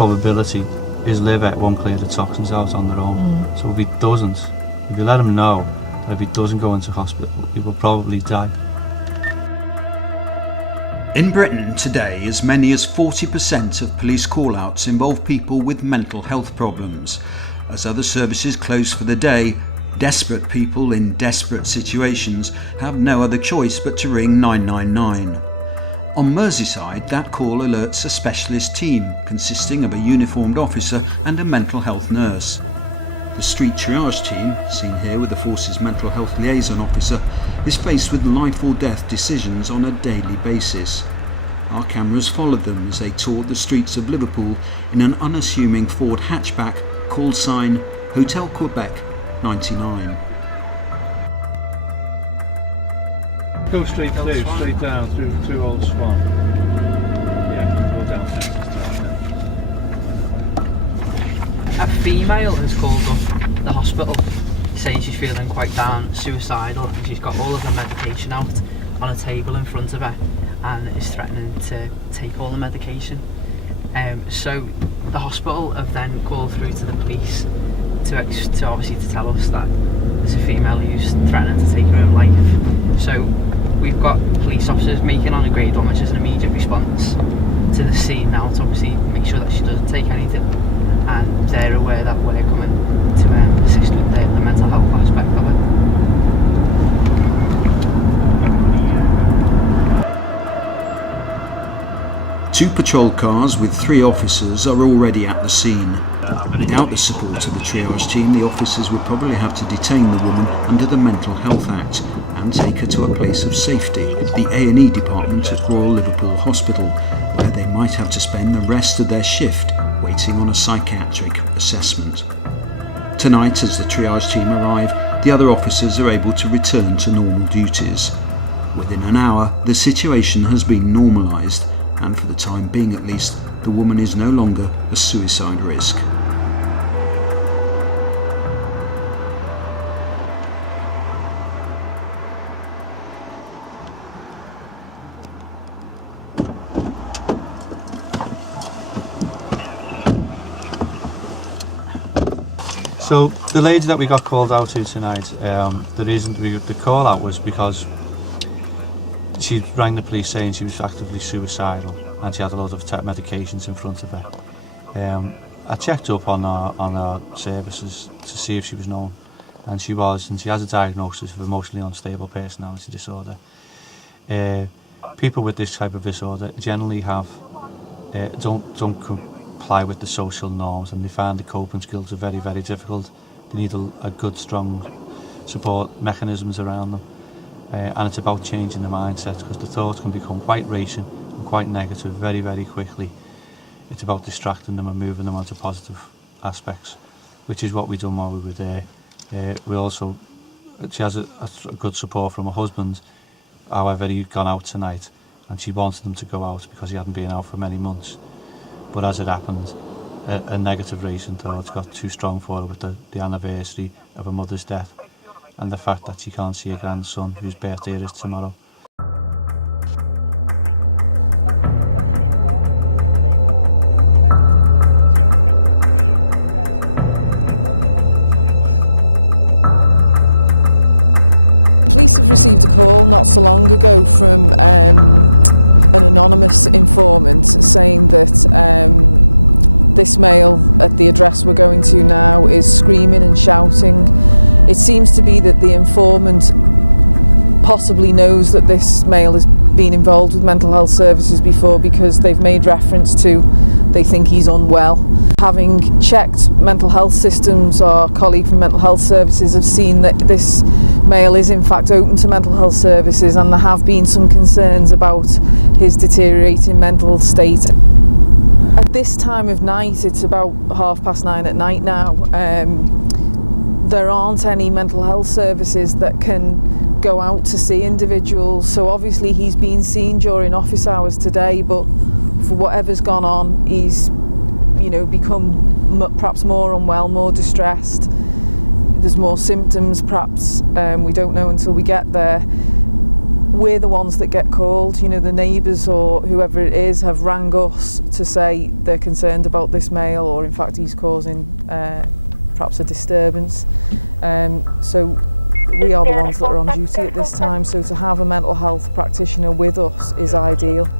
probability his liver won't clear the toxins out on their own. So if he doesn't, if you let him know that if he doesn't go into hospital, he will probably die. In Britain today, as many as 40% of police call-outs involve people with mental health problems. As other services close for the day, desperate people in desperate situations have no other choice but to ring 999. On Merseyside, that call alerts a specialist team consisting of a uniformed officer and a mental health nurse. The street triage team, seen here with the force's mental health liaison officer, is faced with life or death decisions on a daily basis. Our cameras followed them as they toured the streets of Liverpool in an unassuming Ford hatchback, call sign Hotel Quebec 99. Go straight through, straight down through Old Swan. Yeah, go down A female has called up the hospital saying she's feeling quite down, suicidal, and she's got all of her medication out on a table in front of her and is threatening to take all the medication. So the hospital have then called through to the police to obviously to tell us that there's a female who's threatening to take her own life. So we've got police officers making on a grade 1, which is an immediate response to the scene now to obviously make sure that she doesn't take anything, and they're aware that we're coming to assist with the mental health aspect of it. Two patrol cars with 3 officers are already at the scene. Without the support of the triage team, the officers would probably have to detain the woman under the Mental Health Act and take her to a place of safety, the A&E department at Royal Liverpool Hospital, where they might have to spend the rest of their shift waiting on a psychiatric assessment. Tonight, as the triage team arrive, the other officers are able to return to normal duties. Within an hour, the situation has been normalised, and for the time being at least, the woman is no longer a suicide risk. So the lady that we got called out to tonight, the reason the call out was because she rang the police saying she was actively suicidal and she had a lot of medications in front of her. I checked up on our services to see if she was known, and she was, and she has a diagnosis of emotionally unstable personality disorder. People with this type of disorder generally have don't comply with the social norms, and they find the coping skills are very, very difficult. They need a good, strong support mechanisms around them, and it's about changing the mindset, because the thoughts can become quite racing and quite negative very, very quickly. It's about distracting them and moving them onto positive aspects, which is what we done while we were there. We also, she has a good support from her husband. However, he'd gone out tonight and she wanted him to go out because he hadn't been out for many months. But as it happened, a negative racing thoughts got too strong for her with the anniversary of her mother's death and the fact that she can't see her grandson, whose birthday it is tomorrow. Police have received a call not so long ago from an anonymous informant saying that this male at the address we're going to now is screaming and shouting. It seems to be that the informant possibly knows that this male has been involved with mental health services before, because they've made reference to they think he's unwell. Having checked mental health systems, our colleague from mental health services have seen that this male is in fact open to mental health services, and there have been some concerns about his deteriorating mental state. At this time of night, it's about 9:30 at night now, there aren't any mental health services that can go out to see individuals, so obviously he's been seen during office hours today, but for whatever's gone on, he's become perhaps more unwell, more distressed. There's more symptoms, perhaps, we don't know until we get there. we're the ones that get called. You know, the neighbours or whoever it is have rang us to say they're concerned about this male, or in fact he's causing perhaps a disturbance. So we are the ones that are on duty at this time, so to have a mental health practitioner with us is ideal. So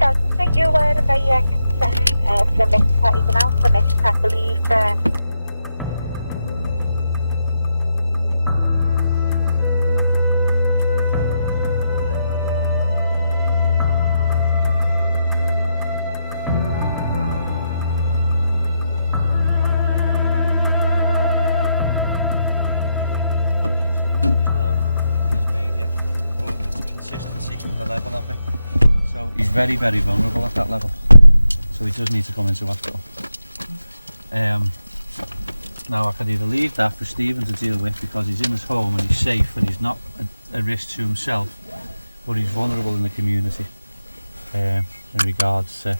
I'll just make you aware of a consent for the missed cat. He's an alpha missed cat, I believe. So he's very, very vulnerable at that level. So he does need to come into hospital. Now I could either leave that for Stephen to deal with because he's in his home and he's safe and he's not a risk to himself, but he's vulnerable in the community in regards to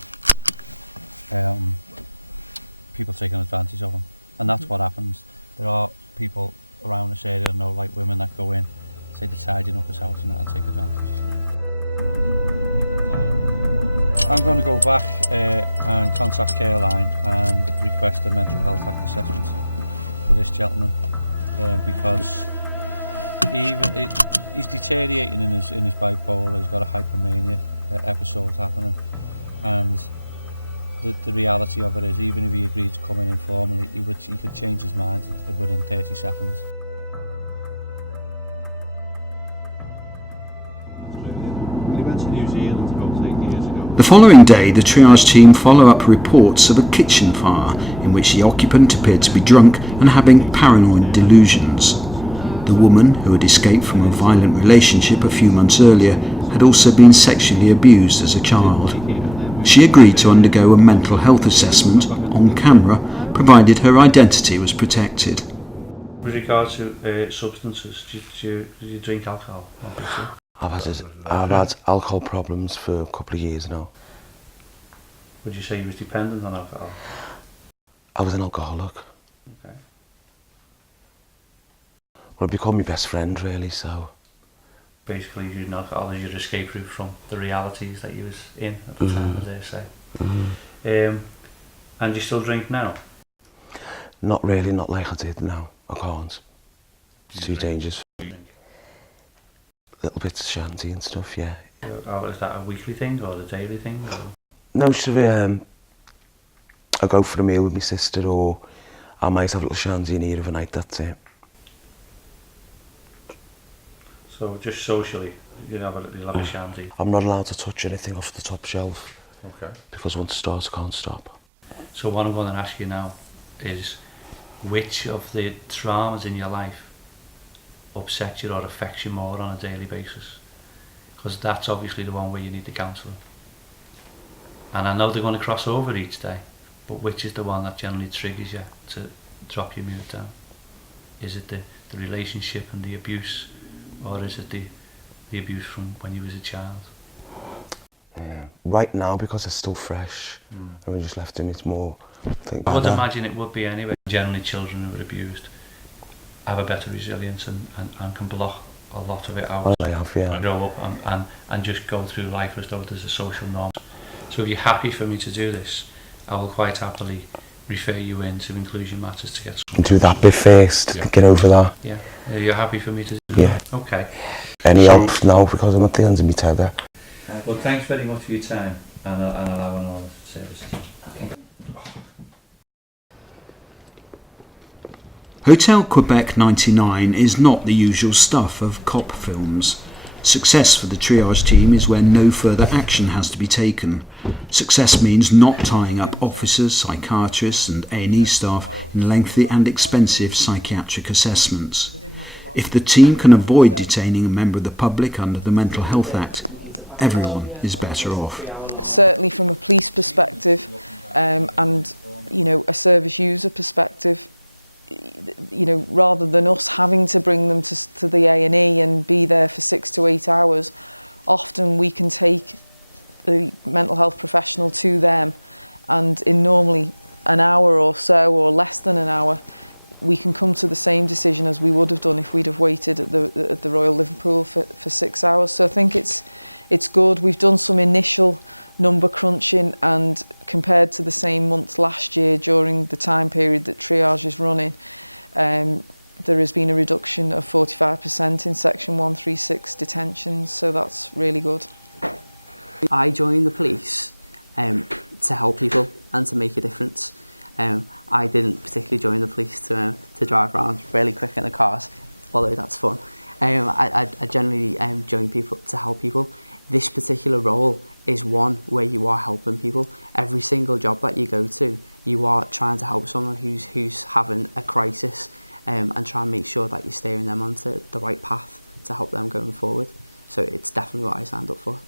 people taking advantage of him. And that's what happens. There are people around this area, I know, like women that go in, say they're tidying up his house and that'll take advantage. I'm going to go back and contact Careline and request a mental health act assessment for this gentleman because he's deteriorating in his bipolar. He's got a hypomania episode happening, and the reality of it is, even if he agreed to come in informally, he could change his mind within 30 seconds. He went to New Zealand about 8 years ago. The following day, the triage team follow up reports of a kitchen fire in which the occupant appeared to be drunk and having paranoid delusions. The woman, who had escaped from a violent relationship a few months earlier, had also been sexually abused as a child. She agreed to undergo a mental health assessment on camera, provided her identity was protected. With regards to substances, do you drink alcohol? I've had alcohol problems for a couple of years now. Would you say you was dependent on alcohol? I was an alcoholic. Okay. Well, it became my best friend, really, so... Basically, using alcohol as your escape route from the realities that you was in at the time, as they say. And you still drink now? Not really, not like I did now. I can't. It's too dangerous. Little bits of shanty and stuff, yeah. Is that a weekly thing or a daily thing? Or? No, I go for a meal with my sister, or I might have a little shanty in here of a night, that's it. So just socially, you'll have a shanty? I'm not allowed to touch anything off the top shelf. Okay. Because once it starts, I can't stop. So what I'm going to ask you now is, which of the traumas in your life upsets you or affects you more on a daily basis? Because that's obviously the one where you need the counselling. And I know they're going to cross over each day, but which is the one that generally triggers you to drop your mood down? Is it the relationship and the abuse, or is it the abuse from when you was a child? Yeah. Right now, because it's still fresh, and we just left him, it's more... I would imagine it would be anyway. Generally, children who are abused have a better resilience and can block a lot of it out. I have, yeah. And grow up and just go through life as though there's a social norm. So if you're happy for me to do this, I will quite happily refer you into inclusion matters to get... Do that bit first, get over that. Yeah, you're happy for me to do that? Okay. Any help now, because I'm at the end of my tether. Well, thanks very much for your time and allowing all the services. Hotel Quebec 99 is not the usual stuff of cop films. Success for the triage team is where no further action has to be taken. Success means not tying up officers, psychiatrists and A&E staff in lengthy and expensive psychiatric assessments. If the team can avoid detaining a member of the public under the Mental Health Act, everyone is better off. Certainly from a police perspective and, you know, a service user perspective, you know, rather than us having to bring them to the A&E and be there for 6 to 8 hours, often we can take the mental health professional to them, and in normally an hour or so, or less than an hour, we can come to the same decision as we would have done if we'd have waited at the Royal Liverpool for 6 hours. So I think it's good. We've done some initial number crunching, and compared to the same month last year during the time period that Triage is running, there has been a reduction of 45% in Section 136 detentions, so that's really good. I joined the police to help people and to make a difference. I didn't particularly join the police to drive around really quick in the cars, although that's fun. I generally join people to help people. This particular role is one where you are helping people. Every single job that you go to, you are trying to help someone who's having a crisis, and try and make sure that you're steering them onto the right path to help them going forward. So it's definitely what I signed up for.